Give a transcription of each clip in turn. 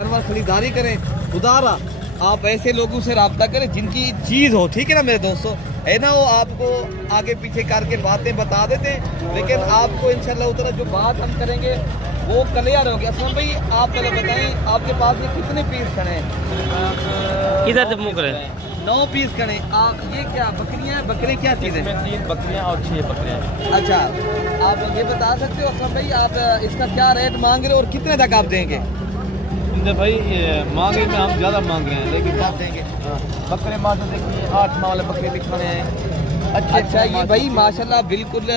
जानवर खरीदारी करें, खुदारा आप ऐसे लोगों से रब्ता करें जिनकी चीज हो, ठीक है ना मेरे दोस्तों, है ना। वो आपको आगे पीछे करके बातें बता देते हैं, लेकिन आपको इंशाल्लाह उतना जो बात हम करेंगे वो क्लियर होगी। असलम भाई आप पहले बताएं, आपके पास ये कितने पीस खड़े हैं? इधर से मुँह करें। 9 पीस खड़े। आप ये क्या बकरियां, बकरे क्या चीज़ है? 3 बकरियां और 6 बकरियां। अच्छा, आप ये बता सकते हो असलम भाई आप इसका क्या रेट मांग रहे हो और कितने तक आप देंगे? भाई मांगे में हम ज़्यादा मांग रहे हैं, लेकिन आप देंगे। बकरे माँ तो देखिए 8 माह वाले बकरे दिखाने हैं। अच्छा ये भाई माशाल्लाह बिल्कुल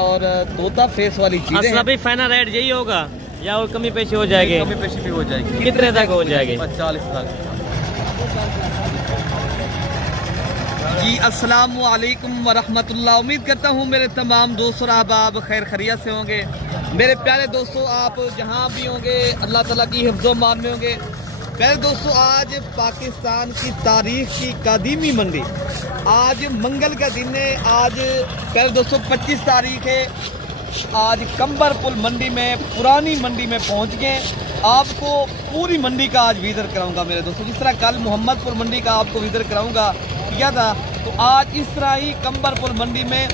और तोता फेस वाली चीज़ है। भाई फाइनल रेट यही होगा या और कमी पेशी हो जाएगी? कमी पेशी भी हो जाएगी। कितने तक हो जाएगी? 40 तक। जी अस्सलाम वालेकुम वरहमतुल्लाह। उम्मीद करता हूँ मेरे तमाम दोस्त और अहबाब खैर खैरियत से होंगे। मेरे प्यारे दोस्तों आप जहाँ भी होंगे अल्लाह ताला की हिफ्ज़ो मान में होंगे। प्यारे दोस्तों आज पाकिस्तान की तारीख की कदीमी मंडी, आज मंगल का दिन है। आज प्यारे दोस्तों 25 तारीख है। आज कंबरपुल मंडी में, पुरानी मंडी में पहुँच गए। आपको पूरी मंडी का आज विज़िट कराऊंगा मेरे दोस्तों। जिस तरह कल मोहम्मदपुर मंडी का आपको विज़िट कराऊंगा किया था, तो आज इस तरह ही कंबरपुल मंडी में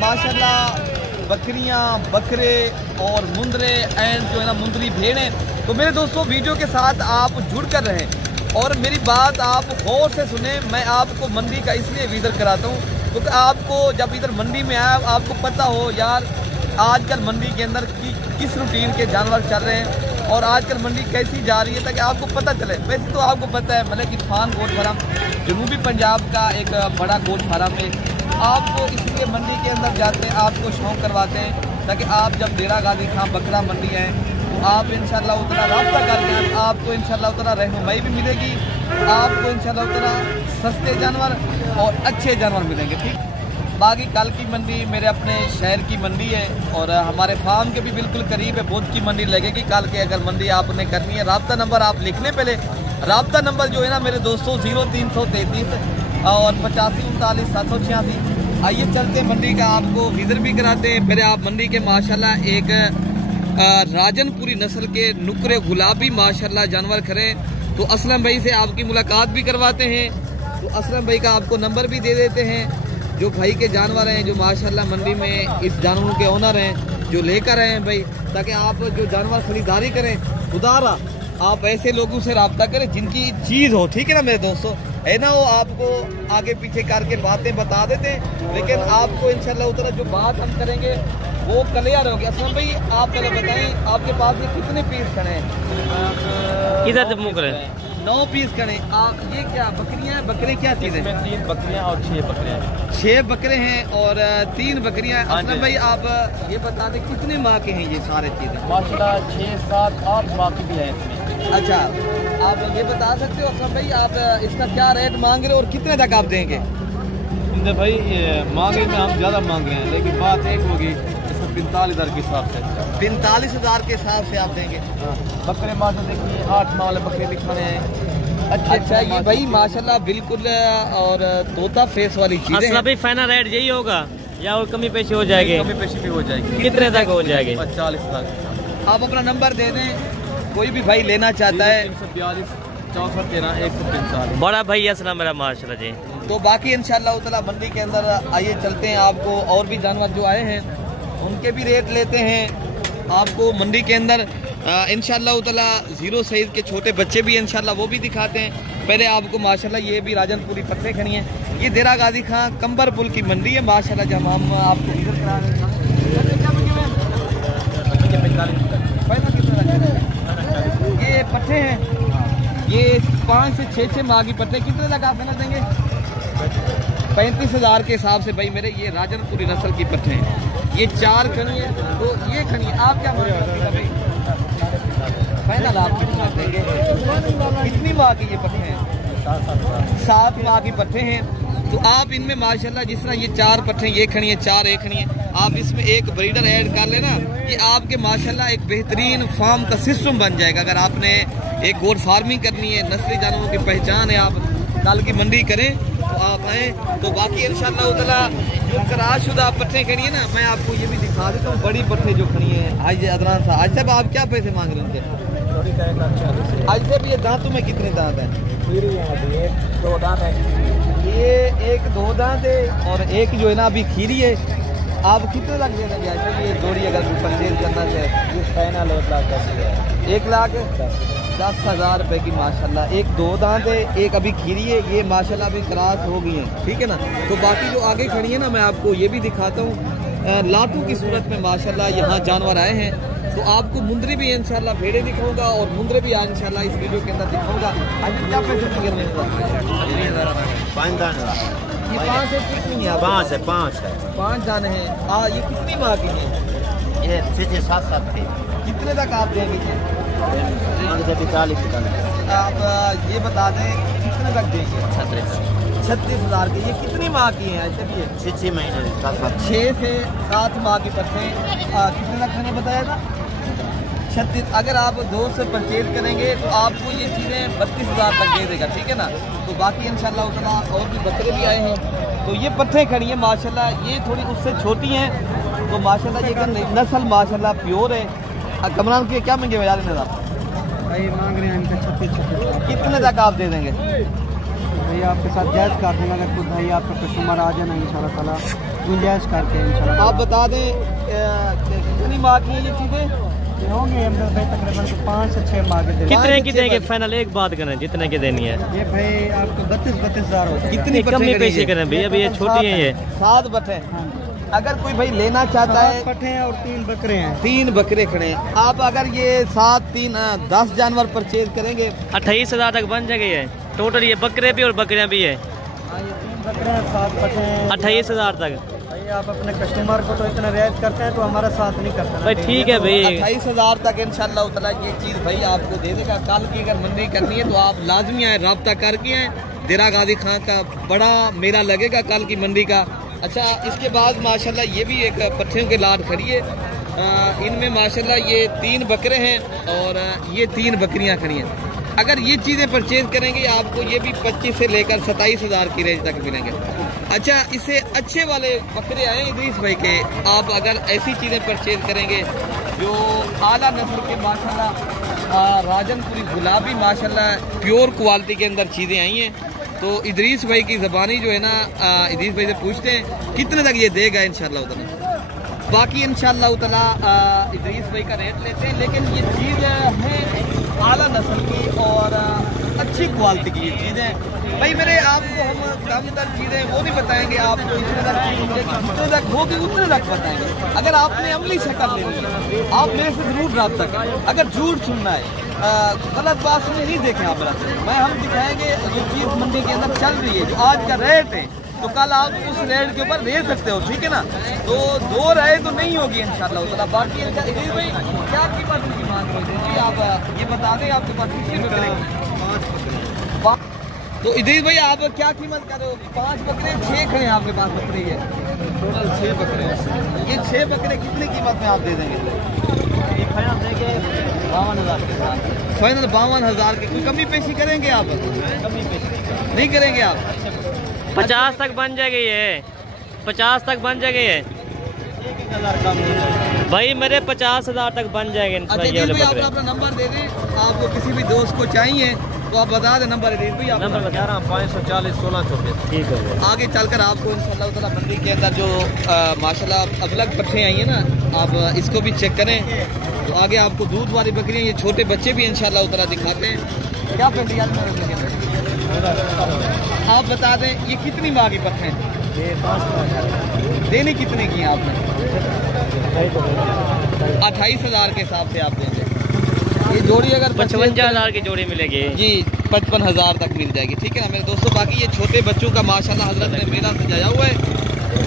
माशाल्लाह बकरियां, बकरे और मुंदरे एंड जो है ना मुंदरी भेड़ें। तो मेरे दोस्तों वीडियो के साथ आप जुड़ कर रहें और मेरी बात आप गौर से सुने। मैं आपको मंडी का इसलिए विज़िट कराता हूँ क्योंकि आपको जब इधर मंडी में आया आपको पता हो यार आजकल मंडी के अंदर किस रूटीन के जानवर चल रहे हैं और आजकल मंडी कैसी जा रही है, ताकि आपको पता चले। वैसे तो आपको पता है मलिक इरफान गोट फार्म जनूबी पंजाब का एक बड़ा गोट फार्म है। आपको इसलिए मंडी के अंदर जाते हैं, आपको शौक करवाते हैं ताकि आप जब डेरा गाजी खां बकरा मंडी आए तो आप इंशाल्लाह उतना रब्ता करके आपको इंशाल्लाह उतना रहनुमाई भी मिलेगी, आपको इंशाल्लाह उतना सस्ते जानवर और अच्छे जानवर मिलेंगे। ठीक, बाकी कल की मंडी मेरे अपने शहर की मंडी है और हमारे फार्म के भी बिल्कुल करीब है। बुध की मंडी लगेगी कल के। अगर मंडी आपने करनी है, रब्ता नंबर आप लिख लें पहले। रब्ता नंबर जो है ना मेरे दोस्तों 0333 और 85 39 786। आइए चलते हैं मंडी का, आपको विज़िट भी कराते हैं। पहले आप मंडी के माशाल्लाह एक राजनपुरी नस्ल के नुकरे गुलाबी माशाल्लाह जानवर खड़े, तो असलम भाई से आपकी मुलाकात भी करवाते हैं। तो असलम भाई का आपको नंबर भी दे देते हैं। जो भाई के जानवर हैं जो माशाल्लाह मंडी में इस जानवरों के ओनर हैं जो लेकर आए हैं भाई, ताकि आप जो जानवर खरीदारी करें, खुदारा आप ऐसे लोगों से रब्ता करें जिनकी चीज़ हो, ठीक है ना मेरे दोस्तों, है ना। वो आपको आगे पीछे करके बातें बता देते हैं, लेकिन आपको इंशाल्लाह उतना जो बात हम करेंगे वो क्लियर होगी। असलम भाई आप पहले बताएं, आपके पास ये कितने पीस खड़े हैं? इधर से मुँह करें। 9 पीस खड़े। आप ये क्या बकरियां, बकरे क्या चीज़ है? 3 बकरियां और 6 बकरियां। 6 बकरे हैं और 3 बकरियां। असलम भाई आप ये बता दें कितने माह के हैं ये सारे चीज़ें? माशाल्लाह 6 7 8 माह की भी है इसमें। अच्छा, आप ये बता सकते हो असलम भाई आप इसका क्या रेट मांग रहे हो और कितने तक आप देंगे? भाई मांगे में हम ज़्यादा मांग रहे हैं, लेकिन बात एक होगी इसमें 45,000 के हिसाब से। 45,000 के हिसाब से आप देंगे। बकरे माँ तो देखिए 8 माह वाले बकरे दिखाने हैं। अच्छा ये भाई माशाल्लाह बिल्कुल और तोता फेस वाली चीज़ है। भाई फाइनल रेट यही होगा या और कमी पेशी हो जाएगी? कमी पेशी भी हो जाएगी। कितने तक हो जाएगी? 40 तक। आप अपना नंबर दे दें, कोई भी भाई लेना चाहता है। 342 64 13 145। बड़ा भाई असला मेरा माशाल्लाह जी। तो बाकी इंशाल्लाह उतला मंडी के अंदर आइए चलते हैं, आपको और भी जानवर जो आए हैं उनके भी रेट लेते हैं। आपको मंडी के अंदर इंशाल्लाह उतला 0 साइज के छोटे बच्चे भी इंशाल्लाह वो भी दिखाते हैं। पहले आपको माशाल्लाह ये भी राजनपुरी पत्ते खड़ी हैं। ये डेरा गाजी खां कंबरपुल की मंडी है माशाल्लाह, जब हम आपको इधर करा रहे हैं। ये पट्टे हैं, ये 5 से 6 माह की पट्टे। कितने तक आप फाइनल देंगे? 35,000 के हिसाब से भाई मेरे ये राजनपुरी नस्ल की पट्टे हैं। ये 4 खड़ी है, तो ये खड़ी है। आप क्या भाई फाइनल आप कितना देंगे? कितनी माह की ये पट्टे हैं? 7 माह की पट्टे हैं। तो आप इनमें माशाल्लाह जिस तरह ये 4 पट्टे ये खड़ी है, 4 एक खड़ी है, आप इसमें एक ब्रीडर ऐड कर लेना, ये आपके माशाल्लाह एक बेहतरीन फार्म का सिस्टम बन जाएगा। अगर आपने एक गोट फार्मिंग करनी है, नस्ली जानवरों की पहचान है, आप कल की मंडी करें तो आप आए। तो बाकी इंशाल्लाह उतला जो करारशुदा पट्टे खड़ी है ना, मैं आपको ये भी दिखा देता हूँ। बड़ी पट्टे जो खड़ी है आज अदनान साहब, आज साहब आप क्या पैसे मांग रहे हैं? अच्छा भी ये दांतों में कितने दांत हैं? एक दो दांत है, ये एक दो दांत है और एक जो है ना अभी खीरी है। आप कितने तक दे देंगे ऐसे ये जोड़ी अगर परचेज करना चाहे? ये फाइनल 1,10,000। 1,10,000 रुपए की माशाल्लाह। एक दो दांत है, एक अभी खीरी है, ये माशाल्लाह अभी क्रॉस हो गई है, ठीक है ना। तो बाकी जो आगे खड़ी है ना मैं आपको ये भी दिखाता हूँ। लाटू की सूरत में माशाल्लाह यहाँ जानवर आए हैं। तो आपको मुंदरी भी इंशाल्लाह भेड़े दिखाऊंगा और मुंदरे भी आज इंशाल्लाह इस वीडियो के अंदर दिखाऊंगा। आज क्या पैसे चाहिए मेरे पास? ये 5 है कितनी है? 5 है, 5 है। 5 दाने हैं। ये कितनी माह की है? ये 6-7 है। कितने तक आप देंगे? आप ये बता दें कितने तक देंगे? 36,000 के। ये कितनी माह की है? ऐसे भी 6 महीने 6 से 7 माह की पत्ते। कितने तक मैंने बताया था? 36। अगर आप 2 से परचेज करेंगे तो आपको ये चीज़ें 32,000 तक दे देगा, ठीक है ना। तो बाकी इंशाल्लाह उतना और भी बकरे भी आए हैं। तो ये पट्ठे खड़ी हैं माशाल्लाह, ये थोड़ी उससे छोटी हैं। तो माशाल्लाह ये नस्ल माशाल्लाह प्योर है। कमरान के क्या महंगे बजा देंगे आप? भाई मांग रहे हैं इनका 36। कितने तक आप दे देंगे? भैया आपके साथ जायज़ कर देंगे। अगर कुछ भाई आपका कस्टमर आ जाए ना इंशाल्लाह ताला गुंजाइश करके इंशाल्लाह। आप बता दें कितनी माह की है ये चीज़ें? होंगे भाई तकरीबन 5 से 6 माह के। कितने की देंगे फाइनल? एक बात करें, जितने की देनी है ये भाई आपको 32,000 हो जाएगा। कितनी कम में पैसे करें भैया? अभी ये छोटी है, ये 7 बटे। अगर कोई भाई लेना चाहता है, पट्टे हैं और 3 बकरे हैं। 3 बकरे खड़े हैं। आप अगर ये 7 3 10 जानवर परचेज करेंगे 28,000 तक बन जाएगा ये टोटल। ये बकरे भी और बकरियां भी है। ये 3 बकरे हैं, 7 पट्टे हैं। 28,000 तक। भाई आप अपने कस्टमर को तो इतना रियायत करते हैं तो हमारा साथ नहीं करते भाई ठीक है भाई। 28,000 तक इंशाल्लाह उतना ये चीज़ भाई आपको दे देगा। कल की अगर मंडी करनी है तो आप लाजमी आए, रब्ता करके आए। देरा गाजी खान का बड़ा मेला लगेगा कल की मंडी का। अच्छा, इसके बाद माशाल्लाह ये भी एक पट्ठियों के लाट खड़ी है। इनमें माशाल्लाह ये 3 बकरे हैं और ये 3 बकरियां खड़ी हैं। अगर ये चीज़ें परचेज करेंगे आपको ये भी 25 से लेकर 27,000 की रेंज तक मिलेंगे। अच्छा, इससे अच्छे वाले बकरे आए इदरीस भाई के। आप अगर ऐसी चीज़ें परचेज करेंगे जो आला नस्ल के माशाल्लाह राजनपुरी गुलाबी माशाल्लाह प्योर क्वालिटी के अंदर चीज़ें आई हैं, तो इदरीस भाई की ज़बानी जो है ना इदरीस भाई से पूछते हैं कितने तक ये देगा इंशाल्लाह उतना। बाकी इंशाल्लाह उतना इदरीस भाई का रेट लेते हैं। लेकिन ये चीज़ है आला नस्ल की और अच्छी क्वालिटी की ये चीज़ें भाई मेरे। आपको हम कम तर चीज़ें वो नहीं बताएंगे, आपको जितने तक होगी उतने तक बताएंगे। अगर आपने अमली शक्ल लेनी है आप मेरे से ज़रूर रब्ता करें। अगर झूठ सुनना है, गलत बात सुननी नहीं देखें आप मेरा। मैं हम दिखाएंगे जो चीज़ मंडी के अंदर चल रही है, जो आज का रेट है, तो कल आप उस रेट के ऊपर ले सकते हो, ठीक है ना। तो 2 राय तो नहीं होगी इंशाल्लाह उतना। बाकी भाई क्या कीमत की मांग रहे जी? आप ये बता दें आपके पास कितने बकरे? तो इदरीस भाई आप क्या कीमत कर रहे हो? 5 बकरे 6 खड़े हैं आपके पास बकरे है टोटल 6 बकरे। ये 6 बकरे कितनी कीमत में आप दे देंगे? ये फाइनल देंगे 52,000 के साथ। फाइनल 52,000 के। कोई कमी पेशी करेंगे आप? कमी पेशी नहीं करेंगे आप? 50 तक बन जाएगा ये। 50 तक बन जाएगा ये 1,000 कम नहीं है भाई मेरे। 50,000 तक बन जाएंगे। अच्छा भाई आप अपना नंबर दे दें। आपको किसी भी दोस्त को चाहिए तो आप बता दें नंबर दे भाई। नंबर बता रहा हूँ 540 1624। ठीक है। आगे चलकर आपको इंशाल्लाह ताला मंडी के अंदर जो माशाल्लाह अलग पट्ठे आई हैं ना, आप इसको भी चेक करें। तो आगे आपको दूध वाली बकरियाँ, ये छोटे बच्चे भी इंशाल्लाह ताला दिखाते हैं। क्या पैसे आप बता दें ये कितनी माह की पट्ठे हैं? देने कितने की हैं आपने? 28,000 के हिसाब से आप देंगे। ये जोड़ी अगर 55,000 की जोड़ी मिलेगी जी, 55,000 तक मिल जाएगी, ठीक है ना मेरे दोस्तों। बाकी ये छोटे बच्चों का माशाल्लाह हजरत ने मेला सजाया हुआ है,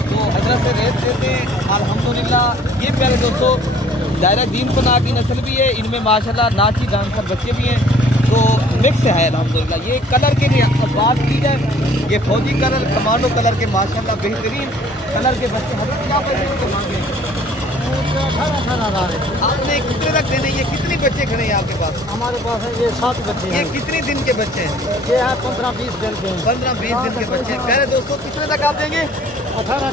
तो हजरत से रेट देते हैं अल्हम्दुलिल्लाह। ये प्यारे दोस्तों दायरा दीन पनाह की नस्ल भी है, इनमें माशाल्लाह नाची डांसर बच्चे भी हैं, तो मिक्स है अल्हम्दुलिल्लाह। ये कलर के लिए बात की जाए, ये फौजी कलर कमांडो कलर के माशाल्लाह बेहतरीन कलर के बच्चे हजरत क्या पैसे मांगे? आपने कितने तक देने? ये कितने बच्चे खड़े हैं आपके पास? हमारे पास है ये 7 बच्चे ये हैं। कितने दिन के बच्चे हैं? ये है 15-20 दिन के। 15-20 दिन के बच्चे हैं। प्यारे दोस्तों, कितने तक आप देंगे? 18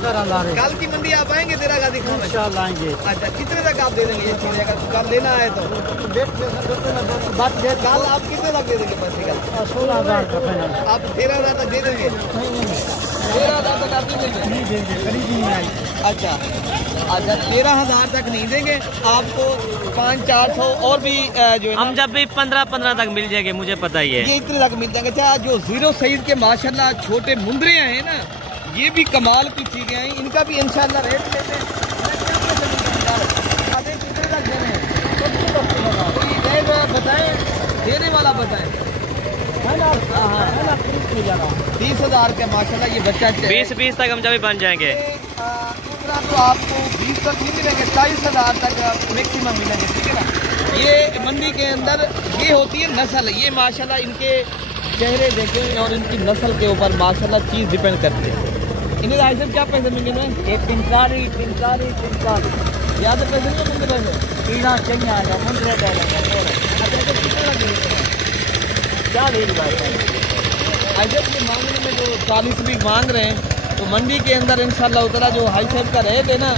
कल की मंडी आप आएंगे देरा गाजी खान में? इंशाल्लाह आएंगे। अच्छा, कितने तक आप दे देंगे ये चीज़ अगर कल लेना है तो? बात कल आप कितने तक दे देंगे पैसे? कल 16,000 का फाइनल। आप 13,000 तक दे देंगे? 13,000 तक आप नहीं देंगे? नहीं देंगे, खरीद ही नहीं आई। अच्छा, 13,000 तक नहीं देंगे आपको। 500-400 और भी जो है हम जब भी 15-15 तक मिल जाएंगे, मुझे पता ही है। ये इतने तक मिल जाएंगे। अच्छा, जो जीरो सईद के माशाल्लाह छोटे मुंदरे हैं ना, ये भी कमाल की चीजें हैं। इनका भी इंशाल्लाह रेट लेते हैं। कितने तक देने हैं? बताएं, देने वाला बताएं। 30,000 के माशाल्लाह ये बच्चा 20-20 तक हम जब भी बन जाएंगे। इतना तो आपको 20 तक नहीं मिलेंगे, 40,000 तक मैक्सिमम मिलेंगे, ठीक है ना। ये मंडी के अंदर ये होती है नस्ल। ये माशाल्लाह इनके चेहरे देखें और इनकी नस्ल के ऊपर माशाल्लाह चीज़ डिपेंड करती है। इन्हें ऐसे क्या पैसे मिलेंगे? ये तिनकारी ज़्यादा पैसे नहीं मिलते पैसे? पीना चाहिए आएगा मुंडरे डालेंगे। अच्छा, कितने लगे? क्या ले रही बात है? ऐसे ये मांगने में जो 40 भी मांग रहे हैं, तो मंडी के अंदर इंशाल्लाह उतना जो हाई साइड का रेट है ना,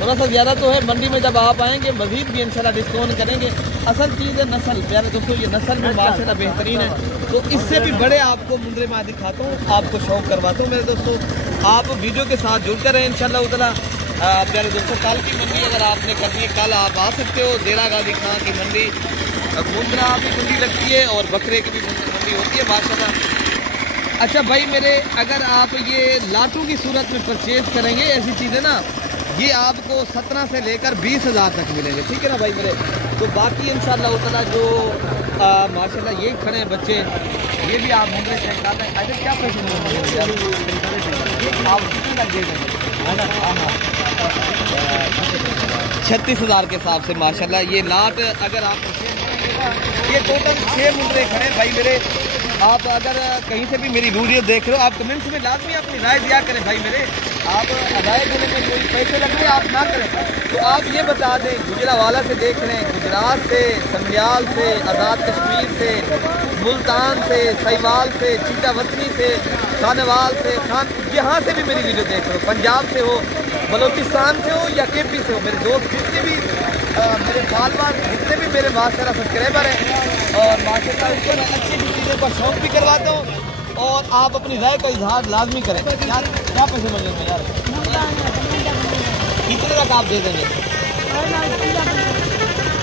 थोड़ा सा ज़्यादा तो है। मंडी में जब आप आएंगे मजीद भी इंशाल्लाह डिस्काउंट करेंगे। असल चीज़ है नस्ल। प्यारे दोस्तों, ये नस्ल भी माशाल्लाह बेहतरीन है। तो इससे भी बड़े आपको मुंदरे में दिखाता हूँ, आपको शौक करवाता हूँ। मेरे दोस्तों, आप वीडियो के साथ जुड़ कर रहे हैं इंशाल्लाह उतना। प्यारे दोस्तों, कल की मंडी अगर आपने करनी है, कल आप आ सकते हो। देरा गाजी खां की मंडी, मुंद्रा भी मंडी लगती है और बकरे की भी मंडी होती है माशाल्लाह। अच्छा भाई मेरे, अगर आप ये लाटू की सूरत में परचेज करेंगे ऐसी चीज़ें ना, ये आपको 17 से लेकर 20,000 तक मिलेंगे, ठीक है ना भाई मेरे। तो बाकी इंशाल्लाह उतना जो माशाल्लाह ये खड़े हैं बच्चे, ये भी आप मुंडरे चेक करते हैं। अच्छा, क्या पैसे मिलेंगे आप कितने तक दे देंगे? 36,000 के हिसाब से माशाल्लाह ये लाट अगर आप ये टोटल 6 मुंडरे खड़े भाई मेरे। आप अगर कहीं से भी मेरी वीडियो देख रहे हो, आप कमेंट्स में लाजमी अपनी राय दिया करें भाई मेरे। आप राय देने में कोई पैसे लगते आप ना करें, तो आप ये बता दें गुजरावाला से देख रहे हैं, गुजरात से, संग्याल से, आज़ाद कश्मीर से, मुल्तान से, सहीवाल से, चीटावतनी से, खानेवाल से, यहाँ से भी मेरी वीडियो देख रहे हो, पंजाब से हो, बलोचिस्तान से हो या KP से हो, मेरे दोस्त जितने भी मेरे बाल जितने भी मेरे माशाल्लाह सब्सक्राइबर हैं और माशाल्लाह उसको मैं अच्छी चीज़ों का शौक भी करवाता हूँ। और आप अपनी राय का इजहार लाजमी करें। यार क्या पैसे मिलेंगे यार? कितने तक आप दे देंगे?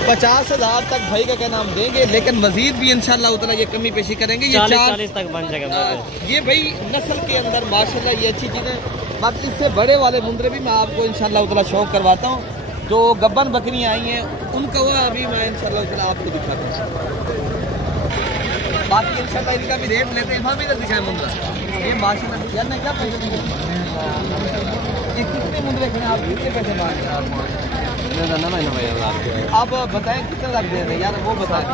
50,000 तक भाई का क्या नाम देंगे, लेकिन मजीद भी इंशाल्लाह उतना ये कमी पेशी करेंगे। ये 40 तक बन जाएगा। ये भाई नस्ल के अंदर माशाल्लाह ये अच्छी चीज़ें। बाकी इससे बड़े वाले मुंदरे भी मैं आपको इंशाल्लाह उतना शौक करवाता हूँ। जो गब्बन बकरियाँ आई हैं उनका वो अभी मैं इंशाल्लाह उतना आपको दिखाता हूँ। बाकी इंशाल्लाह इनका भी रेट लेते हैं। भी दिखाएं मुंदरा ये माशाल्लाह यार, मैं क्या पैसे देंगे? ये कितने मुंदरे खड़े आप कितने पैसे मांग रहे हैं? आप बताएं कितने तक दे रहे हैं यार, वो बताएं।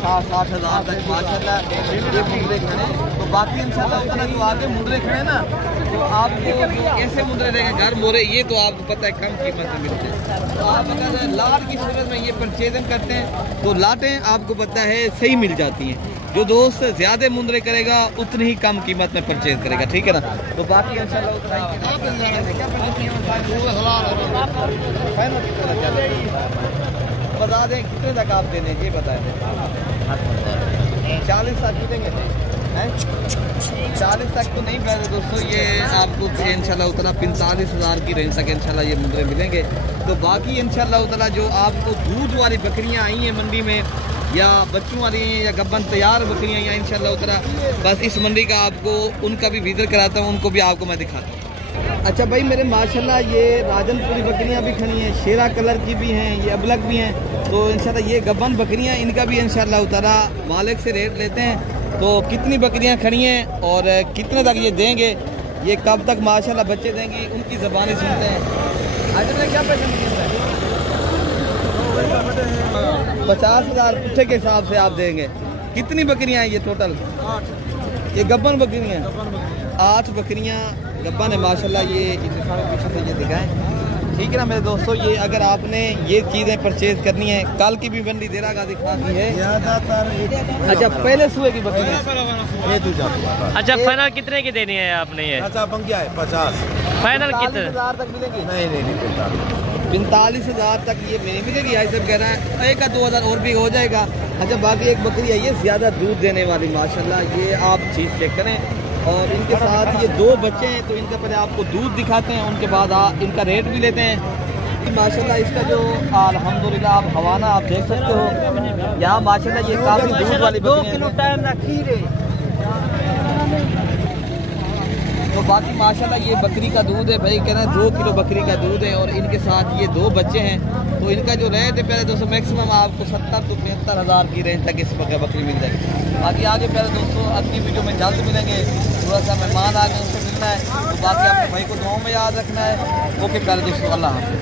60,000 तक माशाल्लाह ये मुंदरे खड़े। तो बाकी इंशाल्लाह उतना जो आगे मुंदरे खड़े ना, तो आपको कैसे मुंदरे रहेंगे घर मोरे, ये तो आपको पता है कम कीमत में मिलते हैं। तो आप अगर लाट की सूरत में ये परचेजिंग करते हैं तो लाटें आपको पता है सही मिल जाती हैं। जो दोस्त ज़्यादा मुंदरे करेगा उतनी ही कम कीमत में परचेज करेगा, ठीक है ना। तो बाकी इंशाल्लाह उतना बता दें कितने तक आप देने, ये बताएं। 40 तक देंगे? 40 तक तो नहीं पैसे दोस्तों, ये आपको इंशाल्लाह उतना 45,000 की रेंज तक इंशाल्लाह ये मुंदरे मिलेंगे। तो बाकी इंशाल्लाह उतना जो आपको दूध वाली बकरियां आई हैं मंडी में, या बच्चों वाली या गब्बन तैयार बकरियां, या इंशाल्लाह उतना बस इस मंडी का आपको उनका भी विजिट कराता हूँ, उनको भी आपको मैं दिखाता हूँ। अच्छा भाई मेरे माशाल्लाह ये राजनपुरी बकरियां भी खड़ी हैं, शेरा कलर की भी हैं, ये अबलग भी हैं। तो इंशाल्लाह ये गब्बन बकरियां, इनका भी इंशाल्लाह उतारा मालिक से रेट लेते हैं। तो कितनी बकरियां खड़ी हैं और कितने तक ये देंगे, ये कब तक माशाल्लाह बच्चे देंगी, उनकी ज़बानें सुनते हैं। आज में क्या पैसे मिलते हैं? 50,000 पुट्ठे के हिसाब से आप देंगे। कितनी बकरियां हैं ये टोटल? 8 ये गब्बन बकरियां, 8 बकरियां गब्बन है माशाल्लाह। ये पीछे से ये दिखाएं, ठीक है ना मेरे दोस्तों। ये अगर आपने ये चीज़ें परचेज करनी है, कल की भी मंडी देरा का दिखाती है ज़्यादातर। अच्छा पहले सुबह की बकरी अच्छा फाइनल कितने की देनी है आपने ये? अच्छा पंखिया है 50। फाइनल कितने 45,000 तक मिलेगी? नहीं 45,000 तक ये नहीं मिलेगी, भाई सब कह रहा है 1 का 2,000 और भी हो जाएगा। अच्छा बाकी एक बकरी है ये ज़्यादा दूध देने वाली माशाल्लाह, ये आप चीज़ चेक करें। और इनके साथ ये 2 बच्चे हैं, तो इनका पहले आपको दूध दिखाते हैं, उनके बाद इनका रेट भी लेते हैं। माशाल्लाह इसका जो अल्हम्दुलिल्लाह आप हवाना आप देख सकते हो यहाँ माशाल्लाह ये काफ़ी दूध वाली बकरी है। 2 किलो टाइम ना खीरे। तो बाकी माशाल्लाह ये बकरी का दूध है भाई, कहना है 2 किलो बकरी का दूध है। और इनके साथ ये 2 बच्चे हैं, तो इनका जो रेट है पहले दोस्तों मैक्सिमम आपको 70 to 73,000 की रेंज तक इस बकरी मिल जाएगी। बाकी आगे पहले दोस्तों अगली वीडियो में जल्द मिलेंगे। थोड़ा सा मेहमान आ गए, उससे मिलना है, तो बाकी अपने भाई को दुआओं में याद रखना है। ओके पहले दोस्तों अल्लाह हाफ़िज़।